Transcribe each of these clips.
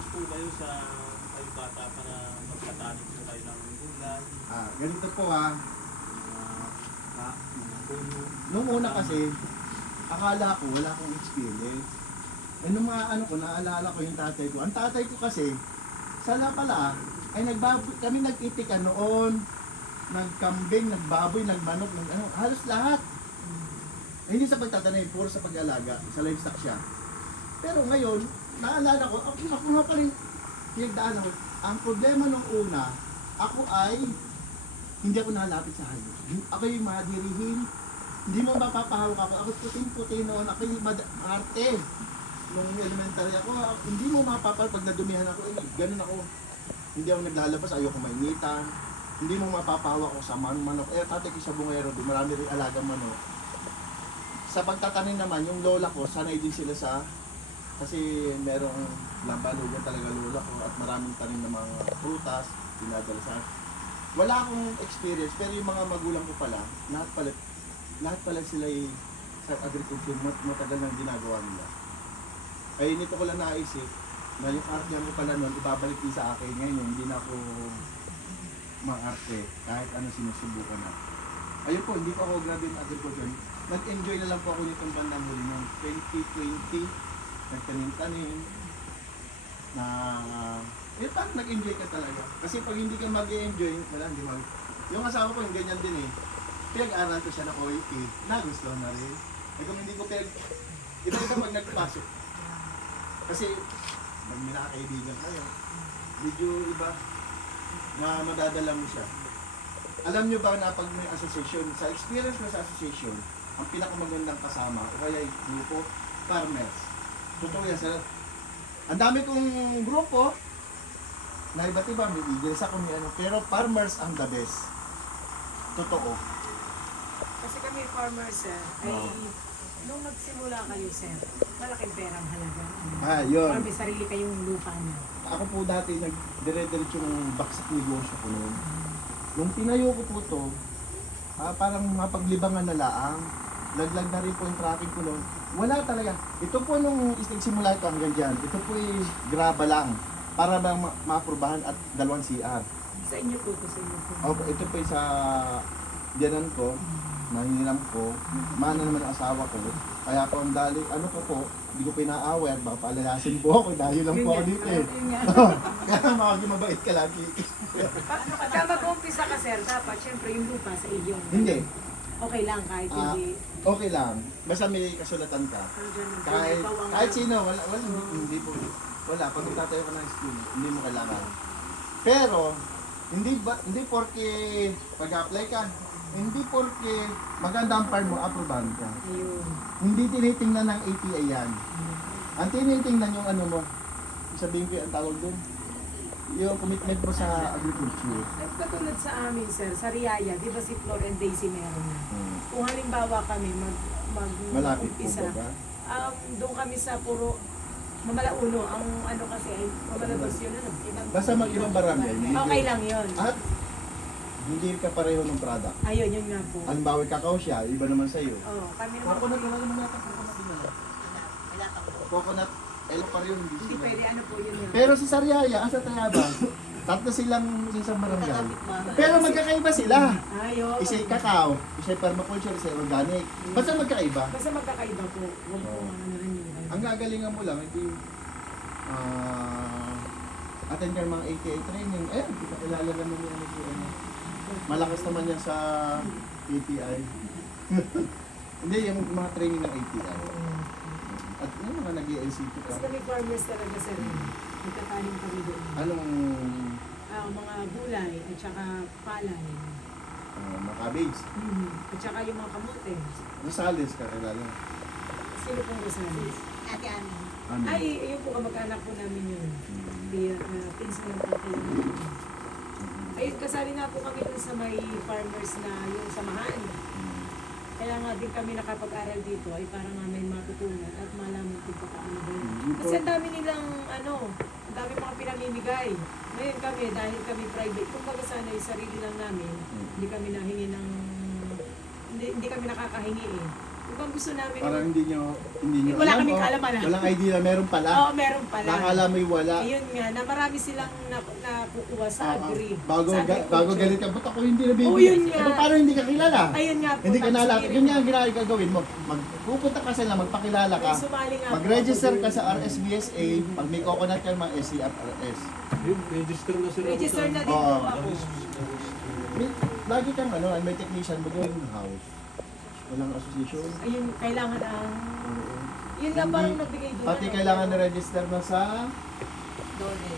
experience po kayo sa kayo bata para magpatanim po kayo ng gulay, Ganito po mga puno? nung una kasi, akala ko wala akong experience. Nung mga naalala ko yung tatay ko. Ang tatay ko kasi, sala pala, ay kami nag-itikan noon, nagkambing, nagbaboy, nagmanok, halos lahat. Hindi sa pagtatanim, puro sa pag-alaga, sa livestock siya. Pero ngayon, naalala ko, ako nga pa rin pinagdaan ako. Ang problema nung una, ako ay hindi ako nalapit sa hayop. Ako yung madirihin, hindi mo mapapahawak ako. Ako puting-puti noon, ako yung arte. Nung elementary ako, hindi mo mapapahawak pag nadumihan ako, ganun ako. Hindi ako naglalabas, ayoko mainitan. Hindi mo mapapahawak ako sa manok. Tatay ko sa bungero, marami rin alagang manok. Sa pagtatanim naman, yung lola ko, sanay din sila kasi merong lambalugan talaga lola ko at maraming tanim ng mga prutas, dinadala sa wala akong experience, pero yung mga magulang ko pala, lahat pala sila sa agriculture, matagal nang ginagawa nila. Ay nito ko lang naisip, na yung art niya mo pala noon, ibabalik din sa akin ngayon, hindi na ako ma-arte, kahit ano sinusubukan na. Ayun po, hindi pa ako grabe yung agriculture. Nag-enjoy na lang po ako nitong bandang huli noong 2020, nagtanim-tanim, na parang nag-enjoy ka talaga. Kasi pag hindi ka mag-enjoy, wala, hindi mag... Yung asawa ko yung ganyan din Pinag-aral ko siya na OIT, nagustuhan na rin. Kung hindi ko iba-iba pag nagpasok. Kasi, pag may nakakaibigan kayo, medyo iba, na madadala mo siya. Alam nyo ba na pag may association, sa experience mo sa association, ang pinakamagandang kasama, o kaya yung grupo, farmers. Totoo yan, sir. Ang dami kong grupo, na iba't iba, may eagles ako, may pero farmers ang the best. Totoo. Kasi kami farmers, sir, ay nung nagsimula kayo, sir, malaking perang halaga. Yun. May sarili kayong lupa na. Ako po dati, nagdire-diretso yung baksak negosyo ko noon. Nung tinayo ko po to, parang mapaglibangan na laang. Laglag na rin po yung tracking ko noon. Wala talaga. Ito po nung simula ito hanggang dyan, ito po ay graba lang. Para bang maaprubahan at 2 CR. Sa inyo po ito, sa inyo po. Okay, ito po sa diyanan ko, nahingiram ko, mana naman ang asawa ko. Kaya po ang dali, hindi ko pina-aware, baka paalalasin po ako, dahil lang po ako dito Kaya mabait ka lagi. Pagka mag-umpisa ka, sir, dapat syempre yung lupa sa iyo. Hindi. Okay lang kahit hindi. Okay lang. Basta may kasulatan ka. Kahit sino, hindi po. Wala, pag magtatayo ka ng school, hindi mo kailangan. Pero, hindi porke pag-apply ka, hindi porke maganda ang farm mo, aprobahan ka. Ayun. Hindi tinitingnan ng ATI yan. Ang tinitingnan yung mo, sabihin ko ang tawag dun, yung commitment mo sa agriculture. Katulad sa amin, sir, sa Riaya, di ba si Flor and Daisy meron na? Kung halimbawa kami Malapit po mag-umpisa, ba? doon kami sa puro Mamalauno, ang kasi ay Mamalabas yun, Basta mag-ibang barangay. Okay lang yun. At hindi ka pareho ng product. Ayun, yun nga po. Halimbawa kakao siya, iba naman sa'yo. Oo, kami naman. Coconut, wala naman yata coconut din yun. Coconut, pa rin yun. Hindi pwede, ano po yun yun. Pero sa Sariaya, sa Tayabas, tatlo silang isang barangay. Pero magkakaiba sila. Ayun. Isa'y kakao, isa'y permaculture, isa'y organic. Basta magkaiba. Basta magkakaiba po. Huwag po ano rin yun. Ang gagalingan mo lang, hindi attend ka ng mga ATI training. Ayan, kilala naman yung malakas naman yan sa ATI. Hindi, yung mga training ng ATI. At yung mga nag-i-LCT ka. Kasi kami farmers talaga, sir. Nagtatanim kami doon. Anong Mga gulay at saka palay. mga cabbage? At saka yung mga kamote. Rosales ka kilala. Sino pong Rosales? Ate Ami. Ano? Ay, yun po, kamag-anak po namin yun. Pinsan ng tatay namin. Ayun, kasali nga po kami dun sa may farmers na yung samahan. Kaya nga din kami nakapag-aral dito ay para nga may matutunan at malaman kung paano ba yun. Kasi ang dami nilang, ang dami mga pinamimigay. Ngayon kami, dahil kami private, kung baga sana yung sarili lang namin, hindi kami nahingi ng, hindi kami nakakahingi Ibang gusto namin Parang hindi nyo Wala alam, kaming o kaalaman, ah. walang idea na meron pala. Oo, meron pala. Nakakala mo'y wala. Ayun nga, na marami silang nakukuha sa agri. Bago, sa bago agriculture. galit ka, ba't ako hindi nabibigyan? Oo, yun nga. Ano, parang hindi ka kilala? Ayun nga po. Hindi ka tapos nalapit. hindi Yun rin- nga ang gagawin mo. Pupunta ka sila, magpakilala ka. May sumali nga po Mag-register ako ka dun. sa RSBSA. Pag may coconut ka, mga SCFRS. Yun, register na sila. Register na din Oo. po ako. Lagi kang may technician mo doon house. Walang association. Ayun, kailangan ang... Yun nga Hindi. parang nagbigay doon. Pati kailangan na-register na sa... Dole.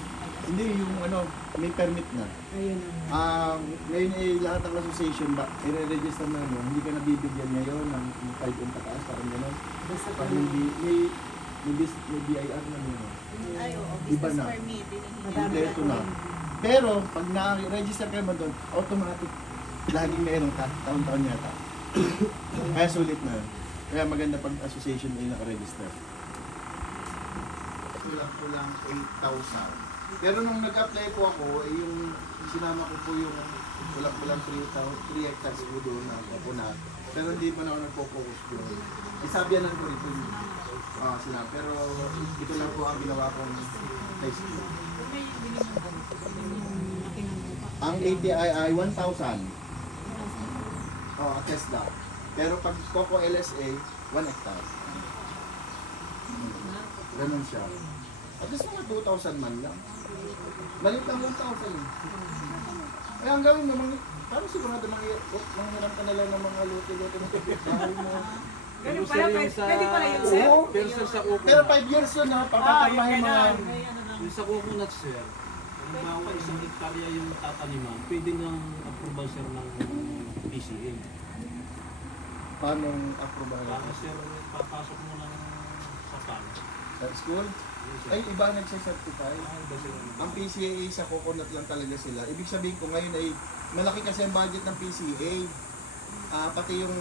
Hindi, yung may permit na. Ayun ang... Ngayon lahat ng association ba, i-register na hindi ka nabibigyan ngayon ng 5 yung pataas, parang gano'n. Basta pa Parang may BIR na yun. Ay, oo, Iba business na. permit. Madami Kompleto na. na. Pero, pag na-register ka naman doon, automatic, laging meron ka, taon-taon yata. Kaya sulit na yun. Kaya maganda pag association ay nakaregister. Kulang 8,000. Pero nung nag-apply po ako, yung sinama ko po yung kulang 3 hectares po doon na coconut. Pero hindi pa na ako nagpo-focus doon. Isabyanan ko rito yung sila. Pero ito lang po ang ginawa kong test. Ang ATI ay 1,000. Test lang. Pero pag Coco LSA, 1 hectare. Ganun siya. At least mga 2,000 man lang. Malit lang 1,000. Kaya ang gawin mo, parang sigurado manghiram ka na lang ng mga luto-luto ng bahay mo. Ganun pala, pwede pala yun, sir? Oo. Pero sir, sa coconut, Pero 5 years yun ha, papapahay mo yan. yung sa coconut sir, halimbawa isang hektarya yung tataniman, pwede nang approval sir ng PCA. Paano aprobahan? Kaya sir, papasok mo ng sa PAN. Sa school? Ay, iba nagsisertify. Ang PCA sa coconut lang talaga sila. Ibig sabihin ko ngayon ay malaki kasi ang budget ng PCA. Pati yung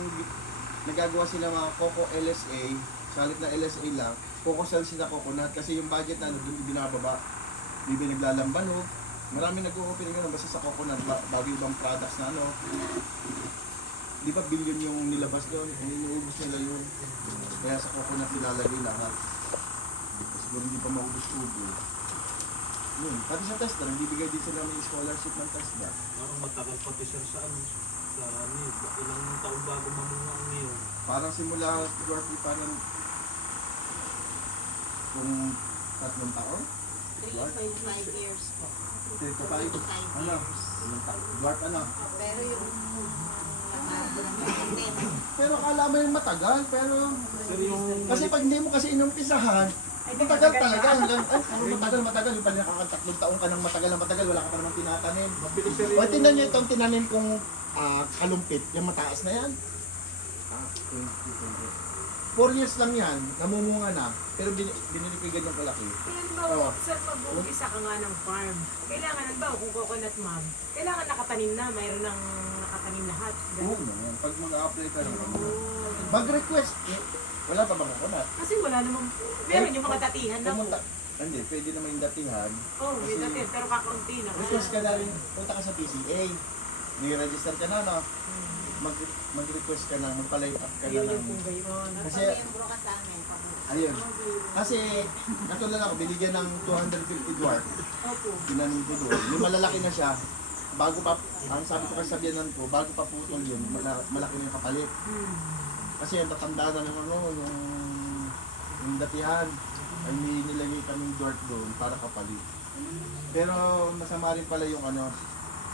nagagawa sila mga Coco LSA, salit na LSA lang, focusan sila coconut kasi yung budget na doon binababa. Bibi naglalamban o. Marami nag-o-open ng basta sa coconut bago ibang products na Di ba billion yung nilabas doon? Iniubos nila yun. Kaya sa coconut nilalagay lahat. Siguro hindi pa maubos-ubos. Yun. Pati sa test na, bibigay din sila may scholarship ng test na. Parang matagal pati sir sa NIB. Ilang taon bago mamunga ang ngayon. Parang simula Dwarfy parang kung 3 taon? 3.5 years po. 3 to 5? 5 Ano? years. Ilang taon? Dwarf ano? Pero yung mga Pero akala mo yung matagal, pero... Sir, yung Kasi pag hindi mo kasi inumpisahan, Ay, di matagal matagal talaga. na. Hanggang, matagal. Yung pala nakakatatlong taon ka ng matagal, wala ka pa naman tinatanim. mabilis sir O, tingnan nyo itong tinanim kong kalumpit. Yung mataas na yan. 4 years lang yan, namumunga na. Pero binili ko yung ganyang kalaki. Halimbawa, sir, mag-uumpisa ka nga ng farm. Kailangan, halimbawa, kung coconut ma'am, kailangan nakatanim na, mayroon ng nakatanim lahat. Oo Ganun. naman. Pag mag-apply ka ng Oo. mag-request, wala pa bang coconut? Kasi wala namang, meron yung mga datihan na po. Pumunta, hindi, pwede naman yung datihan. Oo, may Kasi- dati, pero kakaunti na. Request ka na rin, punta ka sa PCA. May-register ka na, no? Mag-request ka na, mag-palay up ka na Ayun ng... yung kung gayon. Kasi, miyembro ka sa amin. ayun. Kasi, natulad ako, binigyan ng 250 dwarf. Opo. Tinanim ko doon. Yung malalaki na siya, bago pa, ang sabi ko kasi sabihanan ko, bago pa putol yun, malaki na yung kapalit. Kasi ang tatanda na ng yung datihan, ay may nilagay kaming dwarf doon para kapalit. Pero masama rin pala yung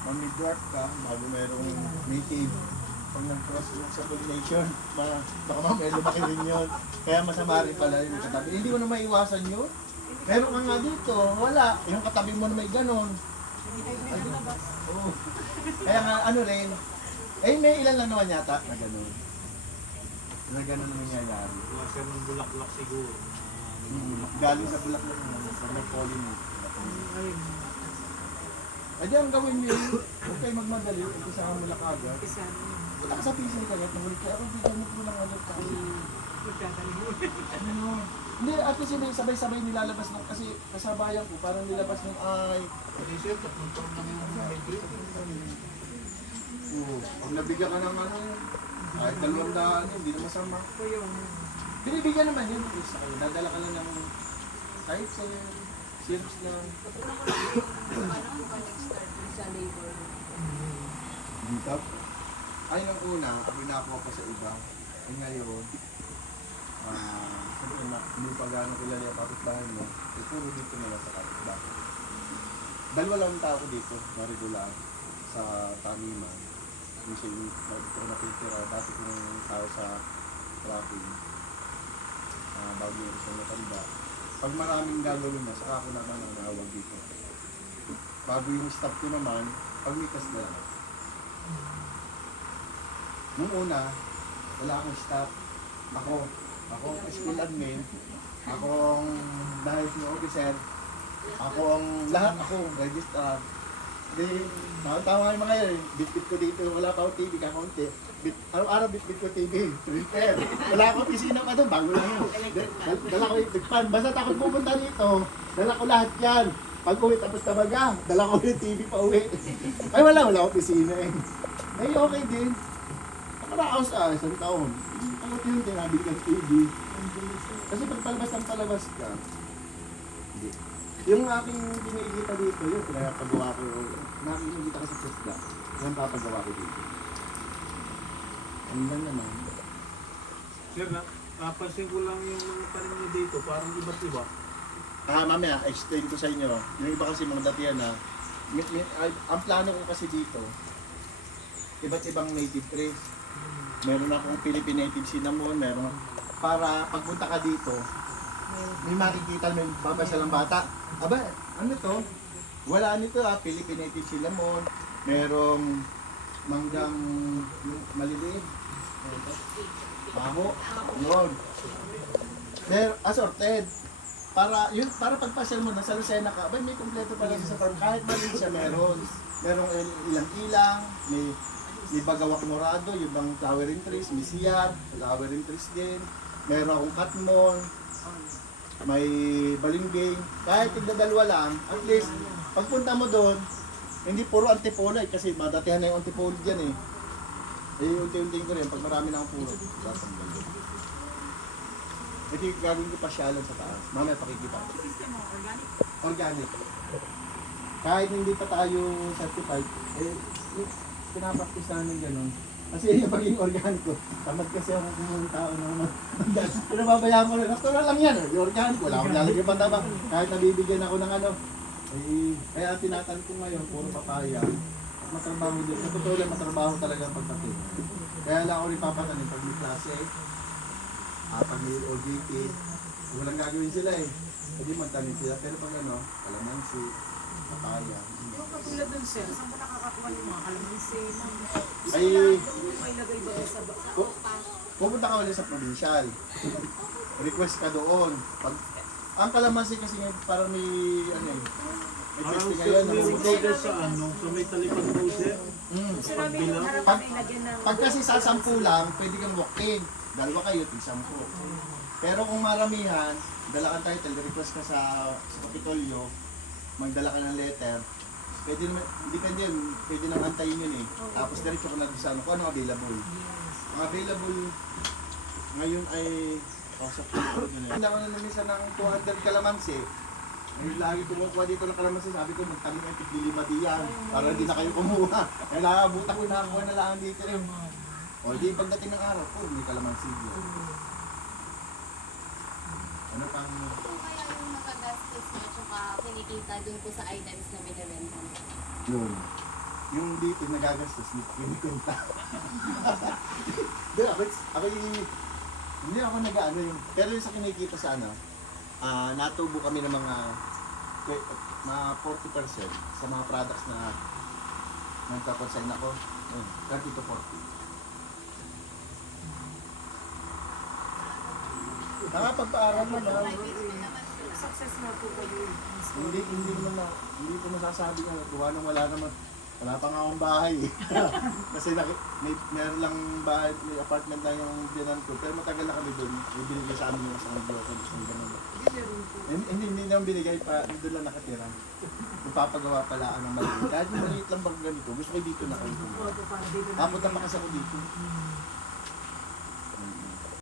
may dwarf ka, bago merong native, pag nag-cross yung sa pollination, baka mamaya lumaki rin yun. Kaya masama rin pala yung katabi. Hindi mo na maiwasan yun. Meron ka nga dito, wala. Yung katabi mo na may ganon. Oo. Kaya nga, rin, may ilan lang naman yata na ganon. Na ganon na nangyayari. mga sir ng bulaklak siguro. Galing sa bulaklak na pag nag-pollinate. Ayun. Ay di ang gawin nyo, huwag kayo magmadali, umpisahan mo lang agad. Isa. Punta ka sa PC kagat, nahuli ka, ako dito mo po lang agad kasi. Magtatanim mo. Hindi, at least hindi, sabay-sabay nilalabas ng, kasi kasabayan ko, parang nilabas ng ay. Pwede sir, 3 taon lang yung hybrid. Oo, pag nabigyan ka ng Kahit 200, hindi na masama. Po yun. Binibigyan naman yun. Sa kanya, dadala ka lang ng kahit sa syrups lang. Paano po ka nag-start dun sa labor? Dito? Ay, nung una, ako nakuha pa sa iba. Ay ngayon, siyempre hindi pa gano'ng kilala yung kapitbahay mo. Eh, puro dito na lang sa kapitbahay. Dalawa lang ang tao ko dito, na regular, sa taniman. Minsan, dito ko napitira, dati kong tao sa tracking. Bago yung isang matanda. Pag maraming gagawin na, saka ako naman ang nawag dito. Bago yung staff ko naman, pagmikas na lang. Nung una, wala akong staff. Ako school admin, akong dive officer, lahat ako, registrar. Di, tama yung mga yun, bit-bit ko dito, wala pa akong TV, kakaunti. Araw-araw bit-bit ko TV, repair. Wala akong opisina pa doon, bago lang yun. Dala ko yung fan, basta takot pupunta dito, dala ko lahat yan. Pag uwi tapos tabaga, dala ko yung TV pa uwi. Ay wala akong opisina eh. Ay okay din. Nakaraos isang taon. Ang yung tinabi kang TV. Kasi pag palabas ka, hindi. Yung aking kinikita dito, yun, pinapagawa ko, nakikita ko sa Tesla, yung papagawa ko dito. Ano lang naman. Sir, napansin ko lang yung mga tanim niyo dito, parang iba't iba. Mamaya, explain ko sa inyo. Yung iba kasi mga datihan na, ang plano ko kasi dito, iba't ibang native trees. Meron akong Philippine native cinnamon, meron para pagpunta ka dito, may makikita, may babasa lang bata. Aba, ano to? Wala nito Philippine native cinnamon, merong manggang yung maliliit. Ano to? Baho. Yun. Assorted. Para pagpasyal mo na sa Lucena ka, abay may kumpleto pala sa farm. Kahit maliit siya meron. Merong ilang-ilang, may bagawak morado, yung bang flowering trees, may siyar, flowering trees din. Meron akong katmon, may balimbing. Kahit tigdadalwa lang, at least, pagpunta mo doon, hindi puro antipolo kasi madatihan na yung antipolo dyan eh. Eh, unti-unti ko rin, pag marami na akong puro, sasambal doon. Ito yung gagawin ko pasyalan sa taas. Mamaya pakikita ko. Organic. Kahit hindi pa tayo certified, pinapractice namin gano'n. Kasi yung pagiging organic ko, tamad kasi ako kung mga tao na naman. Pinababayaan ko rin, natural lang yan. Yung organic, wala akong lalagyan pa tabang. Kahit nabibigyan ako ng ano. Kaya tinatanong ko ngayon, puro papaya. At matrabaho din. Sa totoo lang, matrabaho talaga ang pagtatim. Kaya lang ako rin papatanim pag may klase, pag may OJT, walang gagawin sila eh. Hindi magtanim sila. Pero pag ano, kalamansi, papaya. Pero katulad dun sir, saan ka nakakakuha ng mga kalamansi? Ay, May lagay ba sa pupunta ka ulit sa provincial. Request ka doon. Ang kalamansi kasi ngayon parang may ano eh. May Parang testing sir, ngayon. may order sa sa may talipan po sir. Gusto namin yung harapan ay lagyan ng... Pag kasi sa 10 lang, pwede kang walk-in. Dalawa kayo, tig 10. Pero kung maramihan, dala kang title, request ka sa Kapitolyo, magdala ka ng letter, pwede naman, depende yun, pwede nang antayin yun eh. Tapos diretso ko na sa ano, kung ano available. Ang available ngayon ay pasok ko na. Hindi ako na minsan ng 200 kalamansi. Ngayon lagi kumukuha dito ng kalamansi, sabi ko magtabi ng tig-5 diyan para hindi na kayo kumuha. Kaya nakabuta ko, nakakuha na lang dito yung o di pagdating ng araw po, may kalamansi dyan. Ano pang... Kung kaya yung nakagastos na tsaka kinikita dun po sa items na binibenta. Yun. Yung dito nagagastos, hindi kwenta. Hindi ako nag-ano yung, pero yung sa kinikita sa ano, natubo kami ng mga 40% sa mga products na nagkakonsign ako. 30 to 40. Nakapagpaaral na ba? Success na po kayo. Hindi ko masasabi na wala naman. Wala pa nga akong bahay eh. Kasi meron lang bahay, may apartment lang yung binan ko. Pero matagal na kami doon. Ibinigay sa amin yung isang block. Hindi naman binigay pa, doon lang nakatira. Kung papagawa pala ng maliit. Kahit maliit lang bang ganito, gusto ko dito na kayo. Papunta pa kasi ako dito.